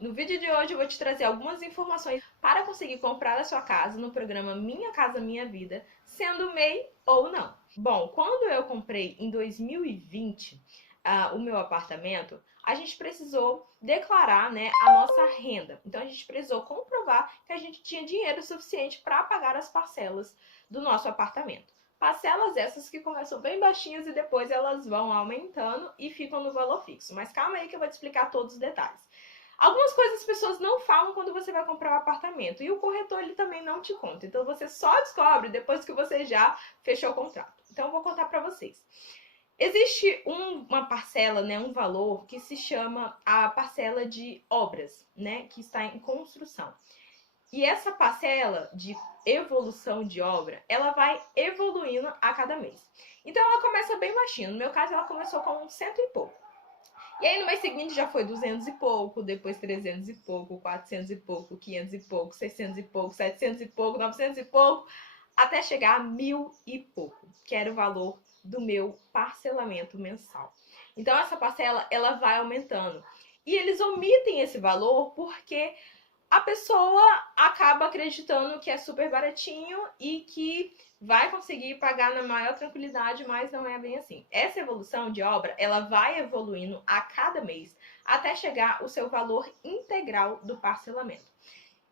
No vídeo de hoje eu vou te trazer algumas informações para conseguir comprar a sua casa no programa Minha Casa Minha Vida, sendo MEI ou não. Bom, quando eu comprei em 2020 o meu apartamento, a gente precisou declarar, né, a nossa renda. Então a gente precisou comprovar que a gente tinha dinheiro suficiente para pagar as parcelas do nosso apartamento. Parcelas essas que começam bem baixinhas e depois elas vão aumentando e ficam no valor fixo. Mas calma aí que eu vou te explicar todos os detalhes. Algumas coisas as pessoas não falam quando você vai comprar um apartamento e o corretor ele também não te conta. Então você só descobre depois que você já fechou o contrato. Então eu vou contar para vocês. Existe uma parcela, né, um valor que se chama a parcela de obras, né, que está em construção. E essa parcela de evolução de obra, ela vai evoluindo a cada mês. Então ela começa bem baixinho. No meu caso, ela começou com 100 e pouco. E aí no mês seguinte já foi 200 e pouco, depois 300 e pouco, 400 e pouco, 500 e pouco, 600 e pouco, 700 e pouco, 900 e pouco, até chegar a 1.000 e pouco, que era o valor do meu parcelamento mensal. Então essa parcela ela vai aumentando. E eles omitem esse valor porque a pessoa acaba acreditando que é super baratinho e que vai conseguir pagar na maior tranquilidade, mas não é bem assim. Essa evolução de obra, ela vai evoluindo a cada mês até chegar o seu valor integral do parcelamento.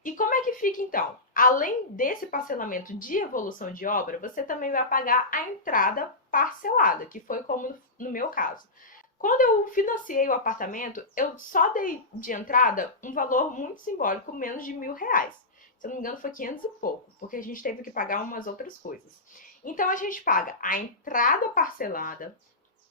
E como é que fica então? Além desse parcelamento de evolução de obra, você também vai pagar a entrada parcelada, que foi como no meu caso. Quando eu financiei o apartamento, eu só dei de entrada um valor muito simbólico, menos de R$ 1.000. Se eu não me engano, foi 500 e pouco, porque a gente teve que pagar umas outras coisas. Então, a gente paga a entrada parcelada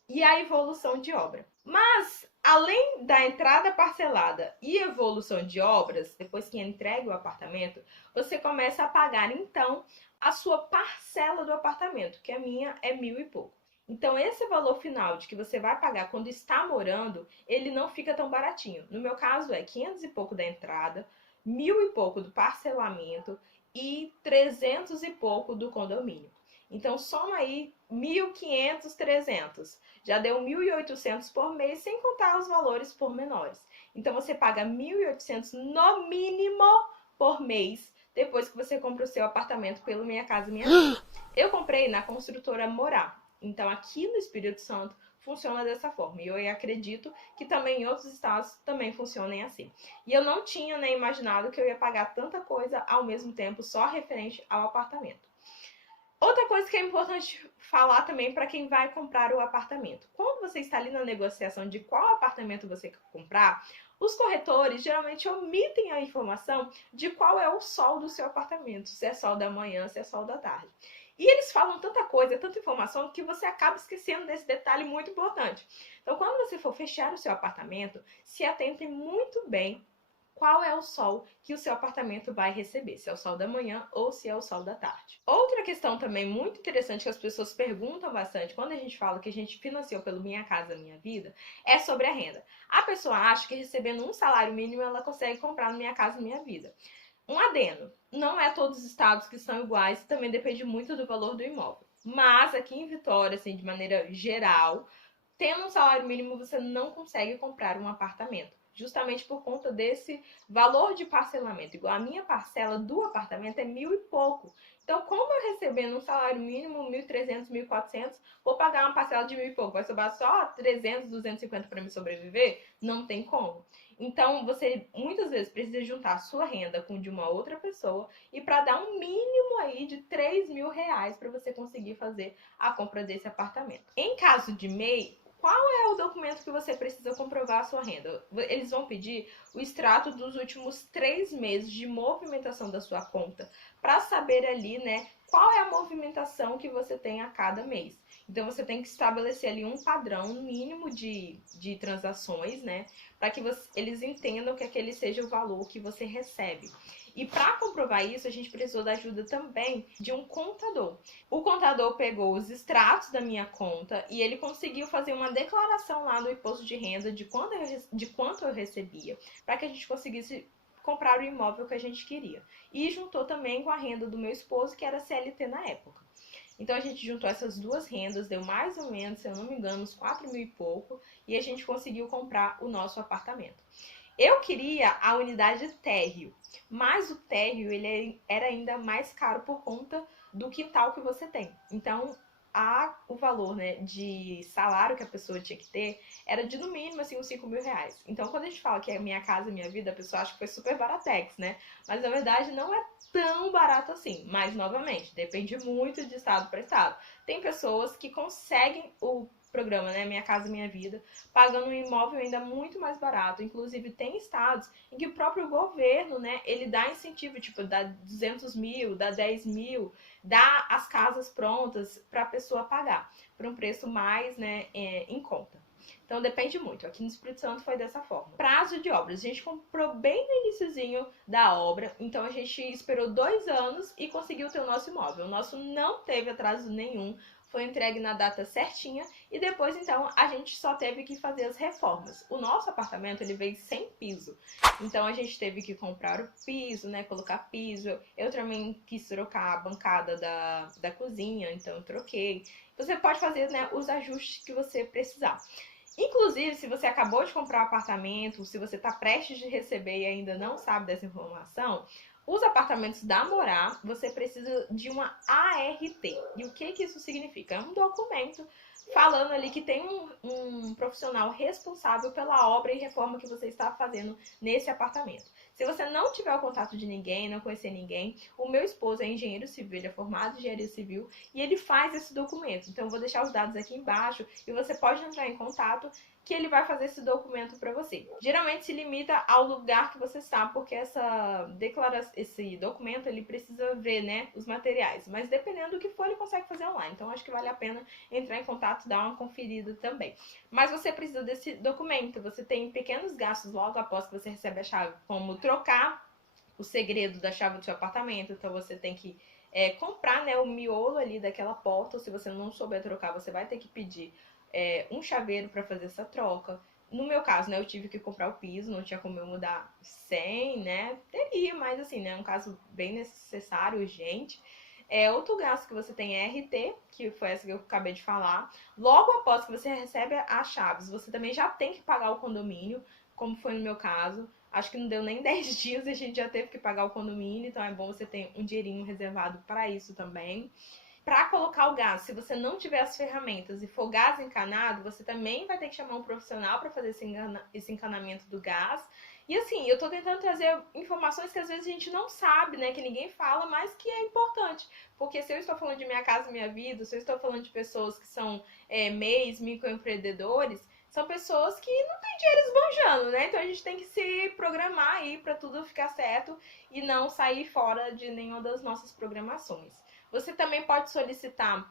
e a evolução de obra. Mas, além da entrada parcelada e evolução de obras, depois que entregue o apartamento, você começa a pagar, então, a sua parcela do apartamento, que a minha é 1.000 e pouco. Então, esse valor final de que você vai pagar quando está morando, ele não fica tão baratinho. No meu caso, é 500 e pouco da entrada, 1.000 e pouco do parcelamento e 300 e pouco do condomínio. Então, soma aí 1.500, 300. Já deu 1.800 por mês, sem contar os valores pormenores. Então, você paga 1.800 no mínimo por mês, depois que você compra o seu apartamento pelo Minha Casa Minha Vida. Eu comprei na construtora Morar. Então, aqui no Espírito Santo, funciona dessa forma. E eu acredito que também em outros estados também funcionem assim. E eu não tinha nem imaginado que eu ia pagar tanta coisa ao mesmo tempo, só referente ao apartamento. Outra coisa que é importante falar também para quem vai comprar o apartamento. Quando você está ali na negociação de qual apartamento você quer comprar, os corretores geralmente omitem a informação de qual é o sol do seu apartamento, se é sol da manhã, se é sol da tarde. E eles falam tanta coisa, tanta informação, que você acaba esquecendo desse detalhe muito importante. Então, quando você for fechar o seu apartamento, se atente muito bem qual é o sol que o seu apartamento vai receber, se é o sol da manhã ou se é o sol da tarde. Outra questão também muito interessante que as pessoas perguntam bastante quando a gente fala que a gente financiou pelo Minha Casa Minha Vida é sobre a renda. A pessoa acha que recebendo um salário mínimo ela consegue comprar no Minha Casa Minha Vida. Um adendo, não é todos os estados que são iguais, também depende muito do valor do imóvel. Mas aqui em Vitória, assim, de maneira geral, tendo um salário mínimo você não consegue comprar um apartamento, justamente por conta desse valor de parcelamento. Igual a minha parcela do apartamento é 1.000 e pouco. Então, como eu recebendo um salário mínimo, 1.300, 1.400, vou pagar uma parcela de 1.000 e pouco, vai sobrar só 300, 250 para me sobreviver? Não tem como. Então, você muitas vezes precisa juntar a sua renda com de uma outra pessoa e para dar um mínimo aí de R$ 3.000 para você conseguir fazer a compra desse apartamento. Em caso de MEI, qual é o documento que você precisa comprovar a sua renda? Eles vão pedir o extrato dos últimos 3 meses de movimentação da sua conta para saber ali, né, qual é a movimentação que você tem a cada mês. Então, você tem que estabelecer ali um padrão mínimo de transações, né, para que eles entendam que aquele seja o valor que você recebe. E para comprovar isso, a gente precisou da ajuda também de um contador. O contador pegou os extratos da minha conta e ele conseguiu fazer uma declaração lá no imposto de renda de quanto eu recebia, para que a gente conseguisse comprar o imóvel que a gente queria. E juntou também com a renda do meu esposo, que era CLT na época. Então a gente juntou essas duas rendas, deu mais ou menos, se eu não me engano, uns 4.000 e pouco, e a gente conseguiu comprar o nosso apartamento. Eu queria a unidade térreo, mas o térreo ele era ainda mais caro por conta do quintal que você tem. Então, o valor, né, de salário que a pessoa tinha que ter era de no mínimo assim uns 5 mil reais. Então, quando a gente fala que é minha casa, minha vida, a pessoa acha que foi super baratex, né? Mas na verdade não é tão barato assim. Mas novamente, depende muito de estado para estado. Tem pessoas que conseguem o programa, né, Minha Casa Minha Vida, pagando um imóvel ainda muito mais barato. Inclusive, tem estados em que o próprio governo, né, ele dá incentivo, tipo, dá 200 mil, dá 10 mil, dá as casas prontas para a pessoa pagar, por um preço mais, né, em conta. Então depende muito. Aqui no Espírito Santo foi dessa forma. Prazo de obras. A gente comprou bem no iniciozinho da obra, então a gente esperou 2 anos e conseguiu ter o nosso imóvel. O nosso não teve atraso nenhum, foi entregue na data certinha e depois então a gente só teve que fazer as reformas. O nosso apartamento ele veio sem piso, então a gente teve que comprar o piso, né, colocar piso. Eu também quis trocar a bancada da cozinha, então eu troquei. Você pode fazer, né, os ajustes que você precisar. Inclusive, se você acabou de comprar um apartamento, se você está prestes de receber e ainda não sabe dessa informação, os apartamentos da Morar, você precisa de uma ART. E o que isso significa? É um documento falando ali que tem um profissional responsável pela obra e reforma que você está fazendo nesse apartamento. Se você não tiver o contato de ninguém, não conhecer ninguém, o meu esposo é engenheiro civil, ele é formado em engenharia civil e ele faz esse documento. Então eu vou deixar os dados aqui embaixo e você pode entrar em contato que ele vai fazer esse documento para você. Geralmente se limita ao lugar que você está, porque esse documento ele precisa ver, né, os materiais. Mas dependendo do que for, ele consegue fazer online. Então acho que vale a pena entrar em contato e dar uma conferida também. Mas você precisa desse documento. Você tem pequenos gastos logo após que você recebe a chave, como trocar o segredo da chave do seu apartamento. Então você tem que comprar, né, o miolo ali daquela porta. Ou se você não souber trocar, você vai ter que pedir um chaveiro para fazer essa troca. No meu caso, né, eu tive que comprar o piso, não tinha como eu mudar sem, né? Teria, mas assim, né, um caso bem necessário, urgente. Outro gasto que você tem é RT, que foi essa que eu acabei de falar. Logo após que você recebe as chaves, você também já tem que pagar o condomínio, como foi no meu caso. Acho que não deu nem 10 dias e a gente já teve que pagar o condomínio, então é bom você ter um dinheirinho reservado para isso também. Para colocar o gás, se você não tiver as ferramentas e for gás encanado, você também vai ter que chamar um profissional para fazer esse encanamento do gás. E assim, eu tô tentando trazer informações que às vezes a gente não sabe, né? Que ninguém fala, mas que é importante. Porque se eu estou falando de Minha Casa Minha Vida, se eu estou falando de pessoas que são MEIs, microempreendedores, são pessoas que não têm dinheiro esbanjando, né? Então a gente tem que se programar aí para tudo ficar certo e não sair fora de nenhuma das nossas programações. Você também pode solicitar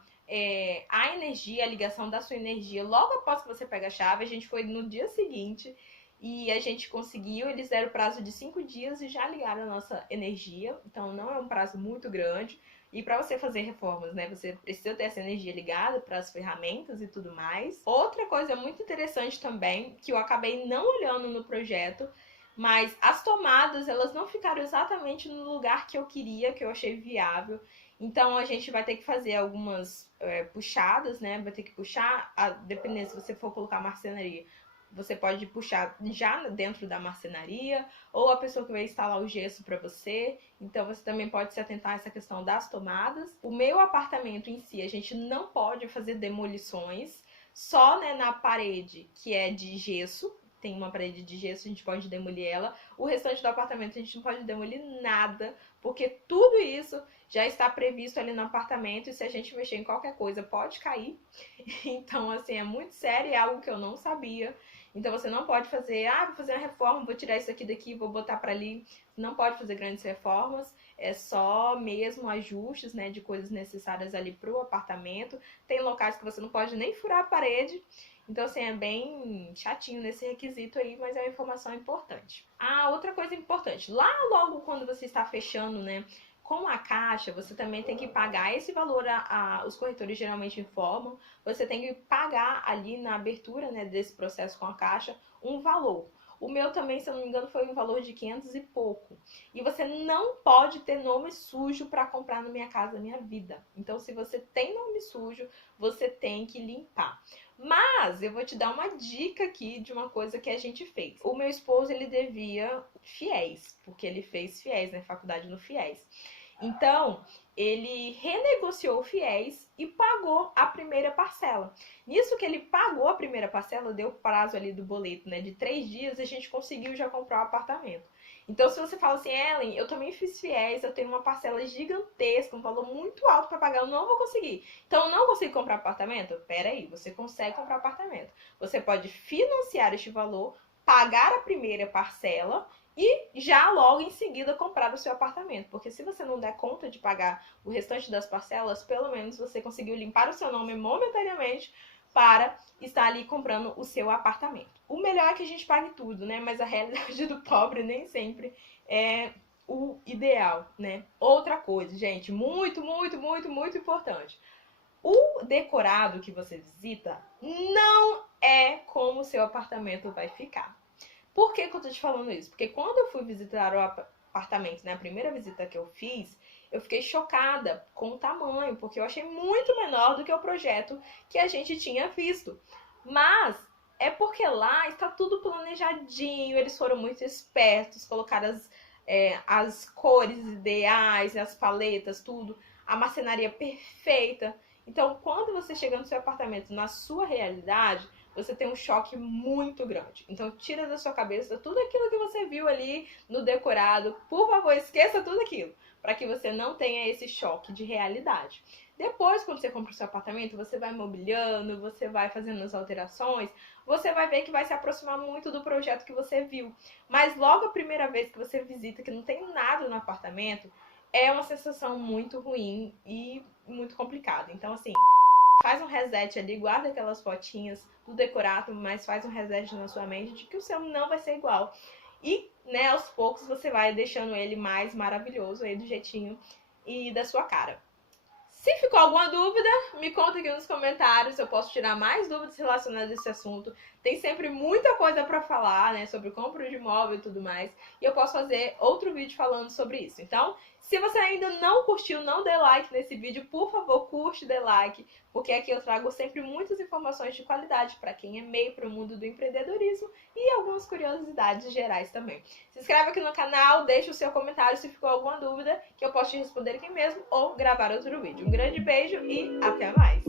a energia, a ligação da sua energia logo após que você pega a chave. A gente foi no dia seguinte e a gente conseguiu. Eles deram prazo de 5 dias e já ligaram a nossa energia. Então não é um prazo muito grande. E para você fazer reformas, né, você precisa ter essa energia ligada para as ferramentas e tudo mais. Outra coisa muito interessante também, que eu acabei não olhando no projeto, mas as tomadas, elas não ficaram exatamente no lugar que eu queria, que eu achei viável. Então a gente vai ter que fazer algumas puxadas, né? Vai ter que puxar, dependendo se você for colocar marcenaria, você pode puxar já dentro da marcenaria, ou a pessoa que vai instalar o gesso para você. Então você também pode se atentar a essa questão das tomadas. O meu apartamento em si, a gente não pode fazer demolições, só, né, na parede que é de gesso. Tem uma parede de gesso, a gente pode demolir ela. O restante do apartamento a gente não pode demolir nada, porque tudo isso já está previsto ali no apartamento e se a gente mexer em qualquer coisa pode cair. Então, assim, é muito sério, é algo que eu não sabia. Então você não pode fazer, vou fazer uma reforma, vou tirar isso aqui daqui, vou botar para ali. Não pode fazer grandes reformas, é só mesmo ajustes, né, de coisas necessárias ali para o apartamento. Tem locais que você não pode nem furar a parede. Então, assim, é bem chatinho nesse requisito aí, mas é uma informação importante. Outra coisa importante, lá logo quando você está fechando, né, com a Caixa, você também tem que pagar esse valor, os corretores geralmente informam, você tem que pagar ali na abertura, né, desse processo com a Caixa um valor. O meu também, se eu não me engano, foi um valor de 500 e pouco. E você não pode ter nome sujo para comprar no Minha Casa Minha Vida. Então, se você tem nome sujo, você tem que limpar. Mas eu vou te dar uma dica aqui de uma coisa que a gente fez. O meu esposo, ele devia FIES, porque ele fez FIES, né? Faculdade no FIES. Então, ele renegociou o FIES e pagou a primeira parcela. Nisso que ele pagou a primeira parcela, deu prazo ali do boleto, né, de 3 dias, a gente conseguiu já comprar o apartamento. Então, se você fala assim, Ellen, eu também fiz FIES, eu tenho uma parcela gigantesca, um valor muito alto para pagar, eu não vou conseguir. Então, eu não consigo comprar apartamento? Pera aí, você consegue comprar apartamento. Você pode financiar este valor, pagar a primeira parcela e já logo em seguida comprar o seu apartamento. Porque se você não der conta de pagar o restante das parcelas, pelo menos você conseguiu limpar o seu nome momentaneamente para estar ali comprando o seu apartamento. O melhor é que a gente pague tudo, né? Mas a realidade do pobre nem sempre é o ideal, né? Outra coisa, gente, muito importante. O decorado que você visita não é como o seu apartamento vai ficar. Por que eu tô te falando isso? Porque quando eu fui visitar o apartamento, né, a primeira visita que eu fiz, eu fiquei chocada com o tamanho, porque eu achei muito menor do que o projeto que a gente tinha visto. Mas é porque lá está tudo planejadinho, eles foram muito espertos, colocaram as cores ideais, as paletas, tudo, a marcenaria perfeita. Então, quando você chega no seu apartamento, na sua realidade, você tem um choque muito grande. Então, tira da sua cabeça tudo aquilo que você viu ali no decorado. Por favor, esqueça tudo aquilo, para que você não tenha esse choque de realidade. Depois, quando você compra o seu apartamento, você vai mobiliando, você vai fazendo as alterações, você vai ver que vai se aproximar muito do projeto que você viu. Mas logo a primeira vez que você visita, que não tem nada no apartamento, é uma sensação muito ruim e muito complicada. Então, assim, faz um reset ali, guarda aquelas fotinhas do decorado, mas faz um reset na sua mente de que o seu não vai ser igual. E, né, aos poucos você vai deixando ele mais maravilhoso aí do jeitinho e da sua cara. Se ficou alguma dúvida, me conta aqui nos comentários, eu posso tirar mais dúvidas relacionadas a esse assunto. Tem sempre muita coisa para falar, né, sobre compra de imóvel e tudo mais, e eu posso fazer outro vídeo falando sobre isso. Então, se você ainda não curtiu, não dê like nesse vídeo, por favor, curte, dê like, porque aqui eu trago sempre muitas informações de qualidade para quem é meio para o mundo do empreendedorismo e algumas curiosidades gerais também. Se inscreve aqui no canal, deixa o seu comentário se ficou alguma dúvida, que eu posso te responder aqui mesmo ou gravar outro vídeo. Um grande beijo e até mais!